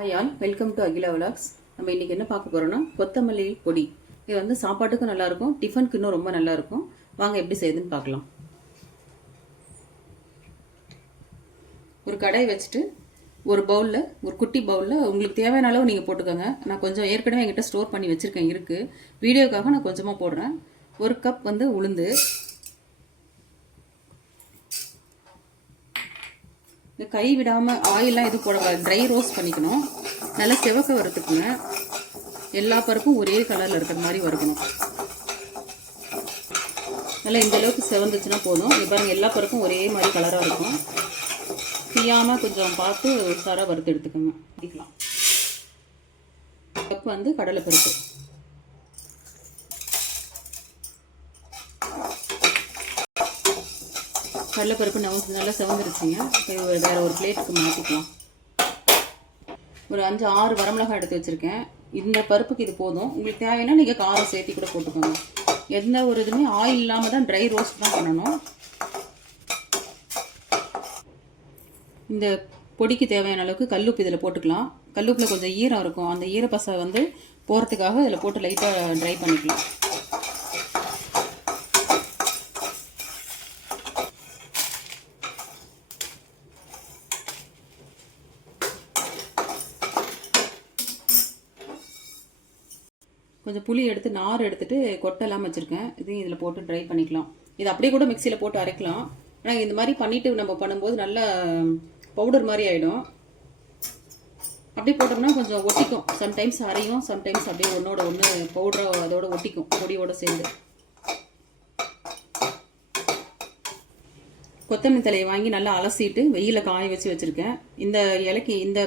Hi all welcome to Akila vlogs நம்ம இன்றைக்கி என்ன பார்க்க போகிறோம்னா கொத்தமல்லி பொடி. இது வந்து சாப்பாட்டுக்கும் நல்லாயிருக்கும் டிஃபனுக்கு இன்னும் ரொம்ப நல்லாயிருக்கும் வாங்க எப்படி செய்யுதுன்னு பார்க்கலாம். ஒரு கடையை வச்சுட்டு ஒரு பவுலில் ஒரு குட்டி பவுலில் உங்களுக்கு தேவையான அளவு நீங்கள் போட்டுக்கோங்க. நான் கொஞ்சம் ஏற்கனவே என்கிட்ட ஸ்டோர் பண்ணி வச்சுருக்கேன் இருக்குது வீடியோக்காக நான் கொஞ்சமாக போடுறேன். ஒரு கப் வந்து உளுந்து இந்த கை விடாமல் ஆயிலெலாம் எதுவும் போடக்கூடாது ட்ரை ரோஸ்ட் பண்ணிக்கணும். நல்லா செவக்க வறுத்துக்குங்க எல்லா பருப்பும் ஒரே கலரில் இருக்கிற மாதிரி வறுக்கணும். நல்லா இந்த அளவுக்கு செவந்துச்சுன்னா போதும். இது பாருங்கள் எல்லா பருப்பும் ஒரே மாதிரி கலராக இருக்கும். தீயாமல் கொஞ்சம் பார்த்து உசாராக வறுத்து எடுத்துக்கோங்க. இடிக்கலாம் கப் வந்து கடலை கடலைப்பருப்பு நம்ம நல்லா செவந்துருச்சுங்க. இப்போ இது ஒரு- ஒரு பிளேட்டுக்கு மாற்றிக்கலாம் ஒரு அஞ்சு ஆறு வரமிளகாய் எடுத்து வச்சுருக்கேன். இந்த பருப்புக்கு இது போதும். உங்களுக்கு தேவைன்னா நீங்கள் காரம் சேர்த்தி கூட போட்டுக்கோங்க. எந்த ஒரு இதுவுமே ஆயில் இல்லாமல் தான் ட்ரை ரோஸ்ட் தான் பண்ணணும். இந்த பொடிக்கு தேவையான அளவுக்கு கல்லுப்பு இதில் போட்டுக்கலாம். கல்லுப்பில் கொஞ்சம் ஈரம் இருக்கும். அந்த ஈரப்பசை வந்து போகிறதுக்காக இதில் போட்டு லைட்டாக ட்ரை பண்ணிக்கலாம். கொஞ்சம் புளி எடுத்து நார் எடுத்துட்டு கொட்டெல்லாம் வச்சுருக்கேன். இதையும் இதில் போட்டு ட்ரை பண்ணிக்கலாம். இது அப்படியே கூட மிக்சியில் போட்டு அரைக்கலாம். ஆனால் இந்த மாதிரி பண்ணிவிட்டு நம்ம பண்ணும்போது நல்லா பவுடர் மாதிரி ஆகிடும் அப்படியே போட்டோம்னா கொஞ்சம் ஒட்டிக்கும். சம்டைம்ஸ் அரையும் சம்டைம்ஸ் அப்படியே ஒன்றோட ஒன்று பவுடரை அதோட ஒட்டிக்கும். பொடியோடு சேர்ந்து. கொத்தமல்லி தலையை வாங்கி நல்லா அலசிட்டு வெயிலில் காய வச்சு வச்சுருக்கேன். இந்த இலைக்கு இந்த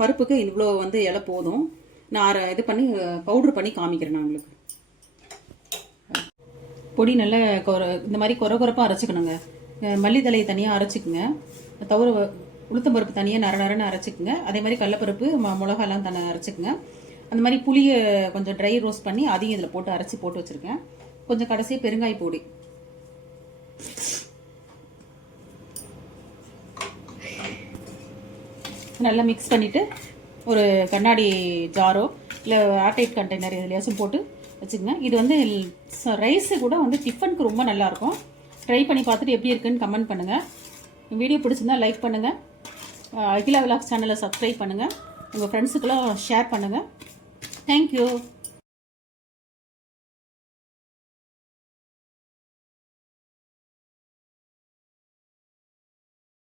பருப்புக்கு இவ்வளோ வந்து இலை போதும். நான் அரை இது பண்ணி பவுட்ரு பண்ணி காமிக்கிறேன் நான் உங்களுக்கு. பொடி நல்லா கொர இந்த மாதிரி கொர கொரப்பாக அரைச்சிக்கணுங்க. மல்லித்தலையை மல்லி தனியாக அரைச்சிக்குங்க. தவிர உளுத்தம் பருப்பு தனியாக நர நரன்னு அரைச்சிக்குங்க. அதே மாதிரி கடலப்பருப்பு ம மிளகாலாம் தன அரைச்சிக்குங்க. அந்த மாதிரி புளியை கொஞ்சம் ட்ரை ரோஸ்ட் பண்ணி அதையும் இதில் போட்டு அரைச்சி போட்டு வச்சுருக்கேன். கொஞ்சம் கடைசியாக பெருங்காய பொடி. நல்லா மிக்ஸ் பண்ணிவிட்டு ஒரு கண்ணாடி ஜாரோ இல்லை ஆர்டைட் கண்டெய்னர் எதுலையாச்சும் போட்டு வச்சுக்கோங்க. இது வந்து ரைஸு கூட வந்து டிஃபனுக்கு ரொம்ப நல்லாயிருக்கும் ட்ரை பண்ணி பார்த்துட்டு எப்படி இருக்குன்னு கமெண்ட் பண்ணுங்கள் வீடியோ பிடிச்சிருந்தா லைக் பண்ணுங்கள் அகிலா விலாக்ஸ் சேனலை சப்ஸ்கிரைப் பண்ணுங்கள் உங்கள் ஃப்ரெண்ட்ஸுக்கெல்லாம் ஷேர் பண்ணுங்கள் தேங்க்யூ